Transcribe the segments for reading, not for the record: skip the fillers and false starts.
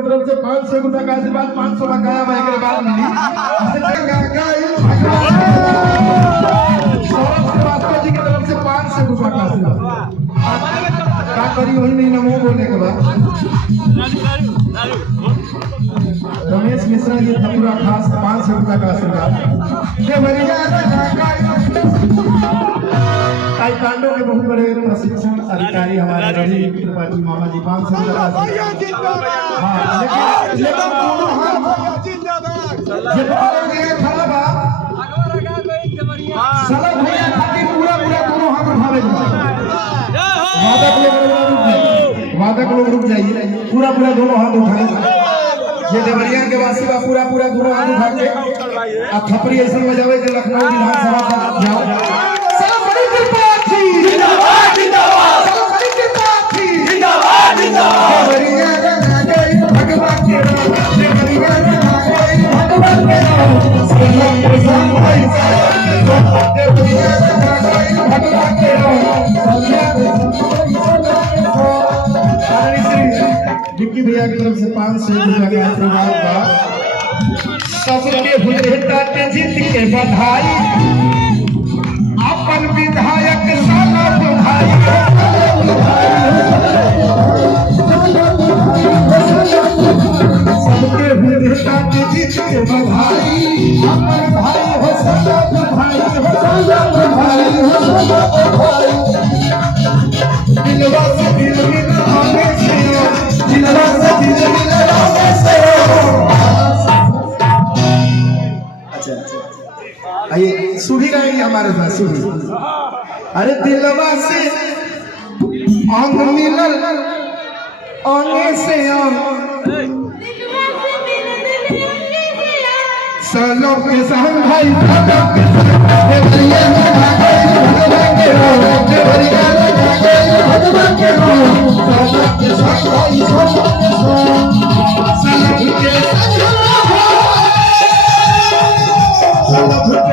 की तरफ से 500 रुपए का आशीर्वाद, 500 बकाया मैं के बाद मिली। सौरभ श्रीवास्तव जी की तरफ से 500 रुपए का आशीर्वाद। क्या करी वही नहीं नमो बोलने के बाद। रमेश मिश्रा जी थपुरा खास 500 रुपए का आशीर्वाद। ताइक्वांडो के बहुत बड़े प्रशिक्षण अधिकारी हमारे रवि त्रिपाठी मामा जी 500 रुपए का आशीर्वाद। हाँ लेकिन भैया खातिर पूरा दोनों हाथ उठावे। वादक लोग रुक जाइए, पूरा दोनों हाथ उठाए। ये देवरिया के वासी बा पूरा दोनों हाथ उठा के आ थपरी ऐसा बजावे कि लखनऊ विधानसभा तक जाओ। सब बड़ी त्रिपाठी जिंदाबाद जिंदाबाद, सब बड़ी त्रिपाठी जिंदाबाद जिंदाबाद। देवरिया का नागरिक भगवान के नाम, देवरिया का नागरिक भगवान के नाम। देवरिया का नागरिक भगवान के नाम। विक्की भैया की तरफ से 500 रुपया का आशीर्वाद बा। सबके हुएता के जीत के बधाई, अपन विधायक साला भाई। सबके हुएता के जीत के बधाई, अपन भाई हो साला भाई हो साला भाई हो साला भाई। दिलवा से दिल मिलावे से, दिलवा से दिल मिलावे से। अच्छा आइए सुधी रहेंगे हमारे साथ सुधी। अरे दिलवा से अंग मिलल अंगे से अंग, सालों के संग भाई सालों के संग। देवरिया में भगवान के नाम, देवरिया में भगवान के नाम। सालों के संग भाई सालों के संग, सालों के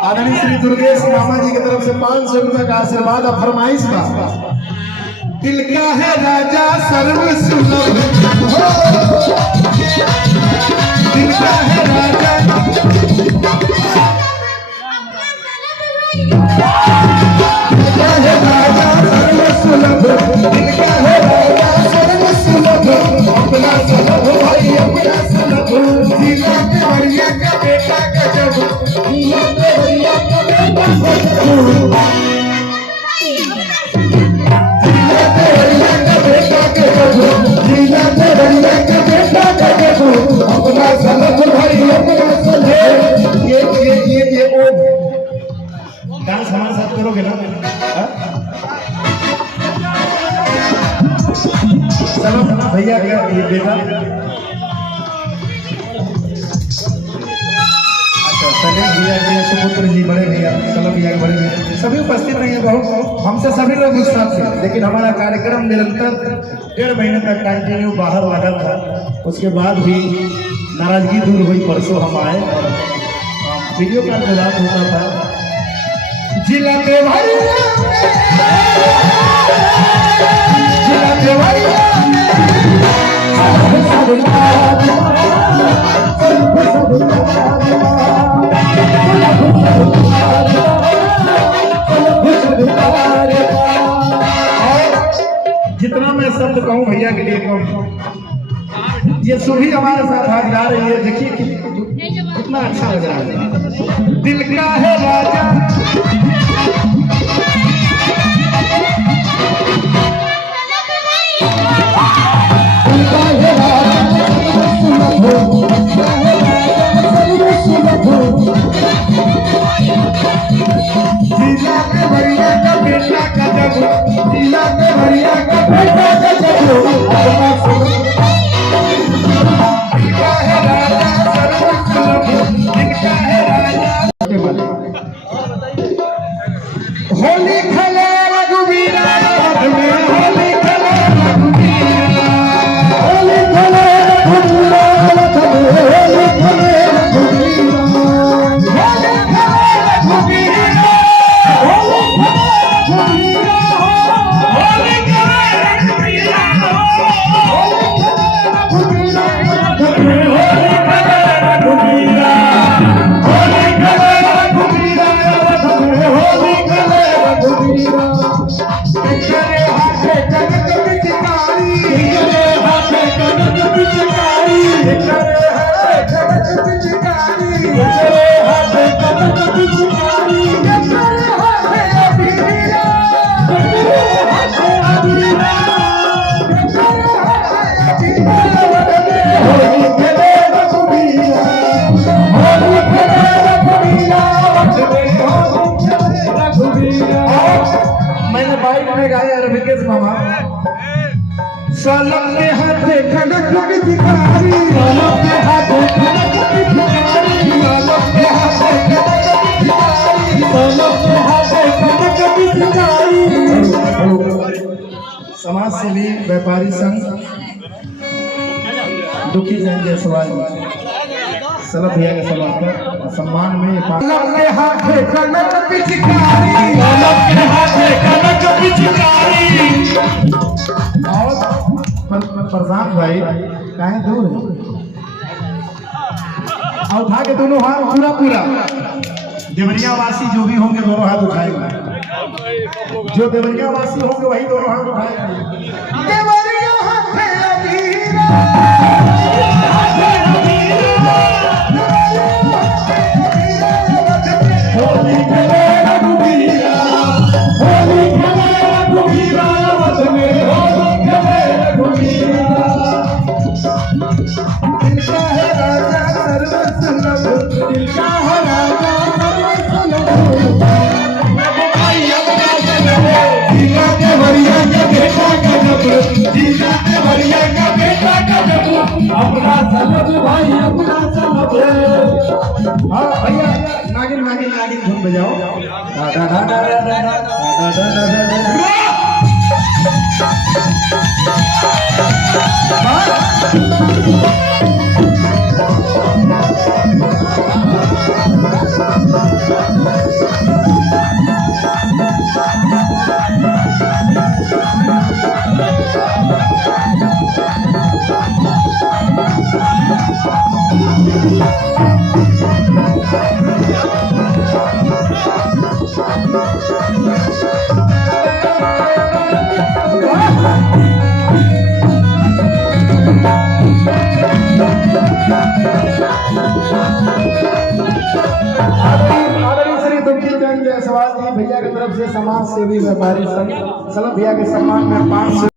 आदरणीय श्री दुर्गेश मामा जी की तरफ से 500 रुपए का आशीर्वाद और फरमाइश बा। दिल का है राजा सर्व सुलभ, दिल का है राजा सर्व सुलभ, दिल का है राजा सर्व सुलभ। अपना सुलभ भाई अपना सुलभ। जिला देवरिया का बेटा गजब, जिला देवरिया का बेटा गजब, जिला देवरिया का बेटा गजब, जिला देवरिया का बेटा गजब। अपना सुलभ भाई अपना सुलभ। ये ओ डांस हमारे साथ करोगे ना? चलो भैया का ये बेटा, अच्छा सगे भैया के सुपुत्र जी, बड़े भैया चलो भैया के बड़े भैया सभी उपस्थित रहिए। बहुत हमसे सभी लोग उत्साह थे, लेकिन हमारा कार्यक्रम निरंतर 1.5 महीने तक कंटिन्यू बाहर लगा था। उसके बाद भी नाराजगी दूर हुई। परसों हम आए और वीडियो का बात होता था। जिला देवरिया जिला देवरिया जितना मैं शब्द कहूँ भैया के लिए कहूँ। ये सुभी हमारे साथ आज गा रही है, देखिए कितना अच्छा लग रहा है। दिल का है राजा जिला देवरिया का बेटा गजब, जिला देवरिया का बेटा गजब। जिनका है राजा सर्व सुलभ, जिनका है राजा सलम के हाथे खड़क भिखारी, सलम के हाथे खड़क भिखारी, सलम के हाथे खड़क भिखारी, सलम के हाथे खड़क भिखारी। समाज सेवी व्यापारी संघ दुखी जैन जायसवाल सलम भैया के सम्मान में सलम के हाथे खड़क भिखारी, सलम के हाथे खड़क भिखारी। और प्रशांत भाई काहे दूर है और उठा के दोनों हाथ पूरा पूरा देवरिया वासी जो भी होंगे दोनों हाथ उठाएंगे, जो देवरिया वासी होंगे वही दोनों हाथ उठाएंगे। देवरिया हाथे अबीरा, होली खेले रघुवीरा, होली खेले रघुवीरा, वतने होली खेले रघुवीरा। दिलका है राजा सर्वसुलभ, दिलका है राजा सर्वसुलभ। भाई अपना जन्म, जीला देवरिया का बेटा कदम, जीला देवरिया का बेटा कदम, अपना सलब भाई अपना सलब। हाँ भैया नागिन नागिन नागिन धुन बजाओ। दा दा दा दा दा दा दा दा जायसवाल जी भैया की तरफ से समाज सेवी व्यापारी संघ सलम भैया के सम्मान में 500